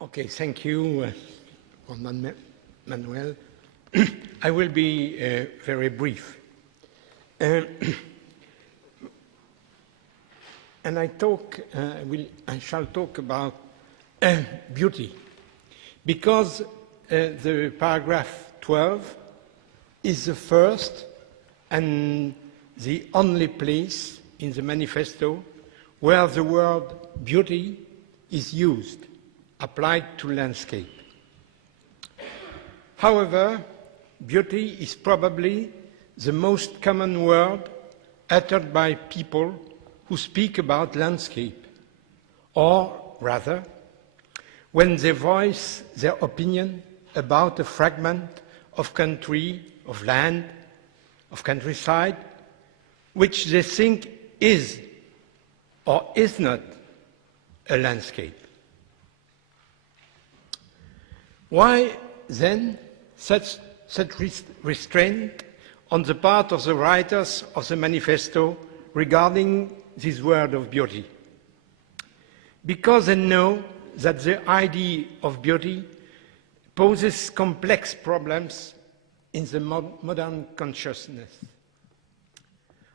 Okay, thank you, Manuel. I will be very brief. And I shall talk about beauty, because the paragraph 12 is the first and the only place in the manifesto where the word beauty is used, applied to landscape. However, beauty is probably the most common word uttered by people who speak about landscape, or rather, when they voice their opinion about a fragment of country, of land, of countryside, which they think is or is not a landscape. Why then such restraint on the part of the writers of the manifesto regarding this word of beauty? Because they know that the idea of beauty poses complex problems in the modern consciousness.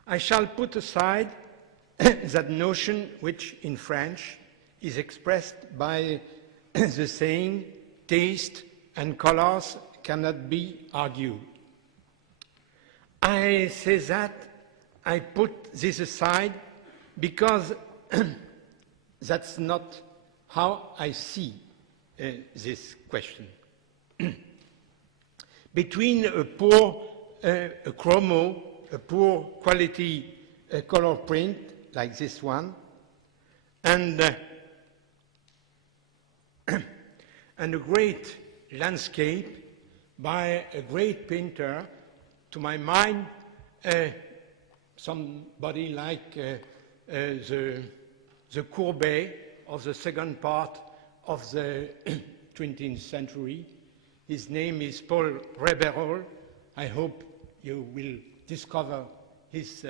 I shall put aside that notion which in French is expressed by the saying, taste and colors cannot be argued. I say that, I put this aside because that's not how I see this question. Between a poor chromo, a poor quality color print like this one, and a great landscape by a great painter, to my mind, somebody like the Courbet of the second part of the 20th century. His name is Paul Réberol. I hope you will discover his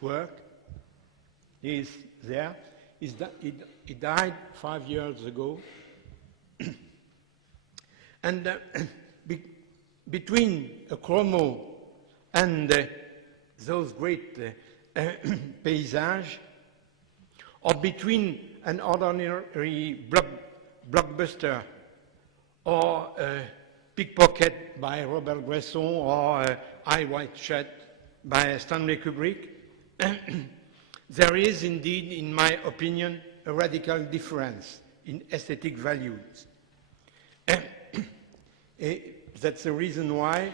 work. He is there. He died 5 years ago. And between a chromo and those great paysages, or between an ordinary blockbuster or Pickpocket by Robert Bresson or Eye Wide Shut by Stanley Kubrick, there is indeed, in my opinion, a radical difference in aesthetic values. That's the reason why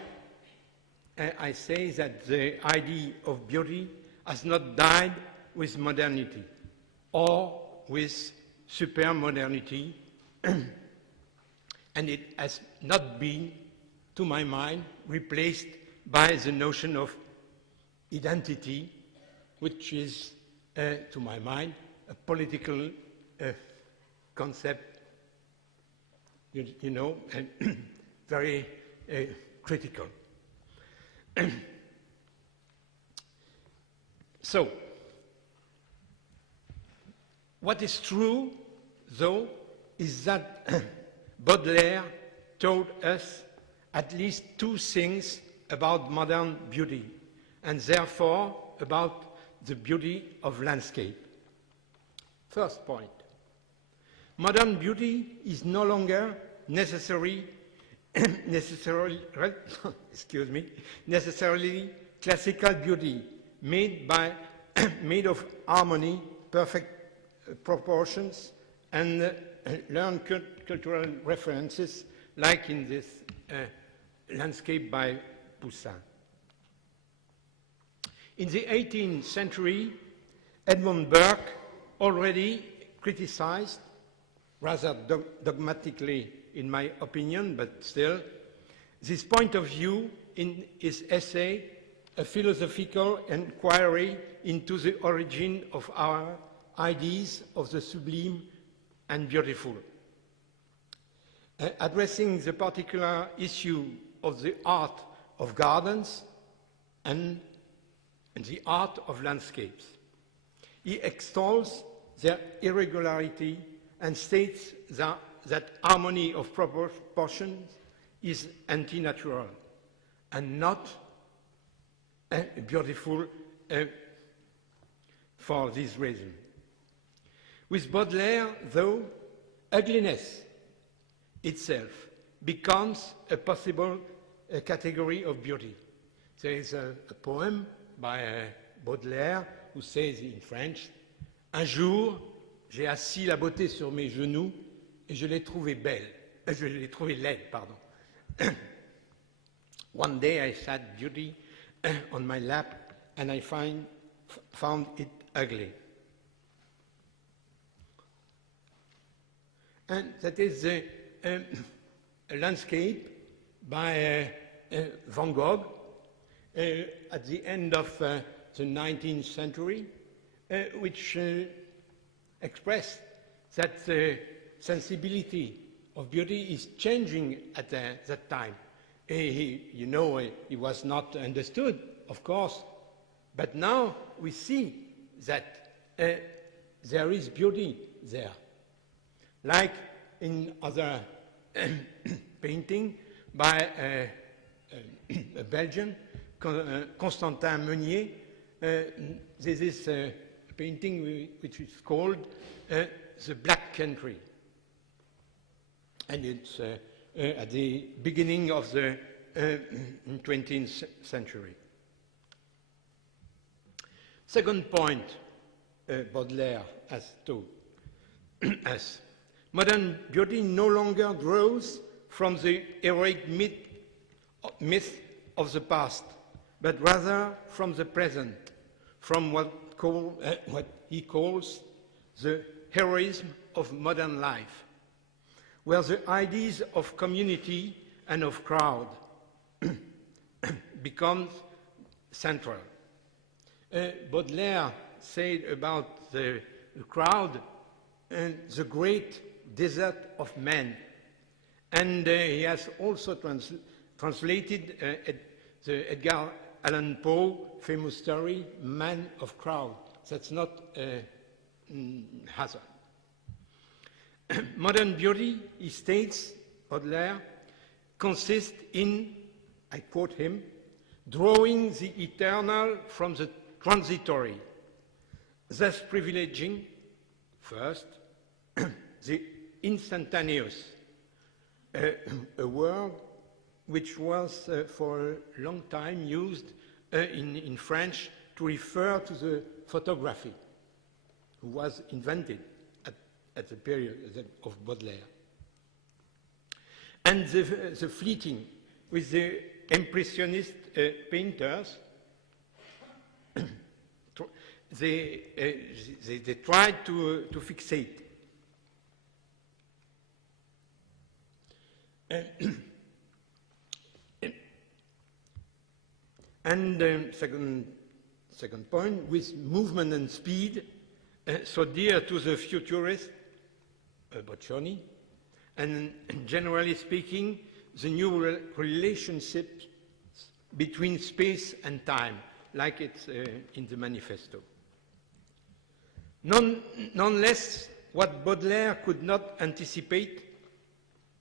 I say that the idea of beauty has not died with modernity or with super-modernity, and it has not been, to my mind, replaced by the notion of identity, which is, to my mind, a political concept, you know, and very critical. So, what is true, though, is that Baudelaire told us at least two things about modern beauty, and therefore about the beauty of landscape. First point, modern beauty is no longer necessarily classical beauty, made of harmony, perfect proportions, and learned cultural references, like in this landscape by Poussin. In the 18th century, Edmund Burke already criticized, rather dogmatically in my opinion, but still, this point of view in his essay, A Philosophical Inquiry into the Origin of Our Ideas of the Sublime and Beautiful. Addressing the particular issue of the art of gardens and the art of landscapes. He extols their irregularity and states that harmony of proportions is anti-natural and not beautiful for this reason. With Baudelaire, though, ugliness itself becomes a possible category of beauty. There is a poem by Baudelaire who says in French, « Un jour, j'ai assis la beauté sur mes genoux et je l'ai trouvée belle. Je l'ai trouvée laide, pardon. One day I sat beauty on my lap and I found it ugly. » And that is a landscape by Van Gogh at the end of the 19th century, which expressed that the sensibility of beauty is changing at that time. You know, it was not understood, of course, but now we see that there is beauty there. Like in other painting by a Belgian, Constantin Meunier, this is a painting which is called The Black Country. And it's at the beginning of the 20th century. Second point, Baudelaire has told us. Modern beauty no longer draws from the heroic myth of the past, but rather from the present, from what he calls the heroism of modern life, where the ideas of community and of crowd become central. Baudelaire said about the crowd and the great desert of men. And he has also translated the Edgar Allan Poe famous story, Man of Crowd. That's not hazard. Modern beauty, he states, Baudelaire, consists in, I quote him, drawing the eternal from the transitory, thus privileging, first, the instantaneous, a word which was for a long time used in French to refer to the photography, who was invented at the period of Baudelaire. And the fleeting with the Impressionist painters, they tried to fixate. And second point, with movement and speed, so dear to the futurist, Boccioni, and generally speaking, the new relationships between space and time, like it's in the Manifesto. Nonetheless, what Baudelaire could not anticipate,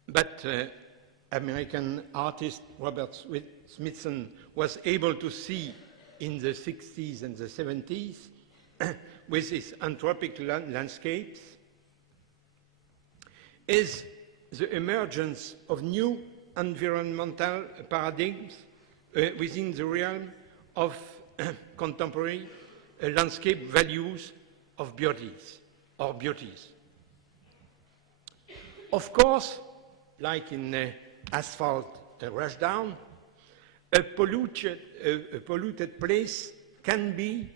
but American artist Robert Smithson was able to see in the 60s and the 70s with his anthropic landscapes, is the emergence of new environmental paradigms within the realm of contemporary landscape values of beauties. Of course, like in Asphalt Rushdown, a polluted place can be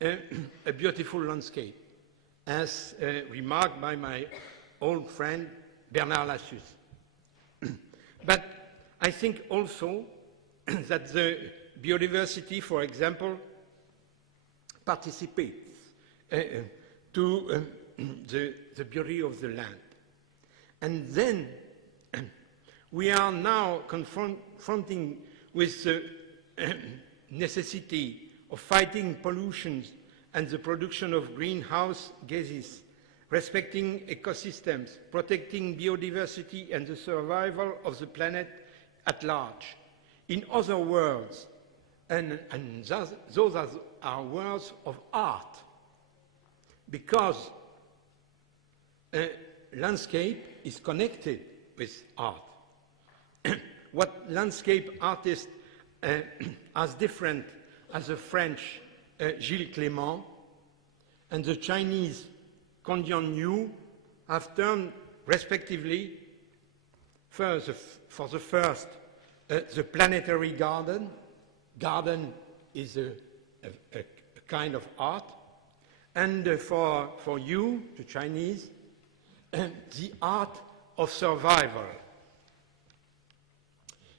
a beautiful landscape, as remarked by my old friend Bernard Lassus. But I think also that the biodiversity, for example, participates to the beauty of the land. And then we are now confronting with the necessity of fighting pollution and the production of greenhouse gases respecting ecosystems, protecting biodiversity and the survival of the planet at large. In other words, and those are words of art, because landscape is connected with art. What landscape artist as different as the French Gilles Clément and the Chinese Condian Yu have turned respectively for the first the planetary garden. Garden is a kind of art. And for you, the Chinese, the art of survival.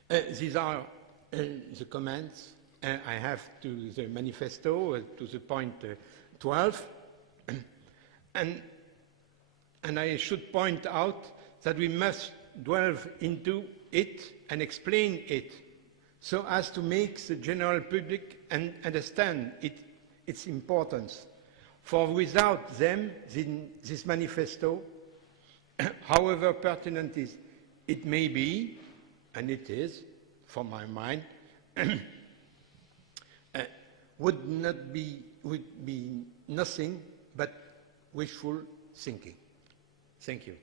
These are the comments I have to the manifesto, to the point 12. And I should point out that we must delve into it and explain it so as to make the general public understand its importance. For without them, this manifesto, however pertinent it may be, and it is, for my mind, would be nothing but wishful thinking. Thank you.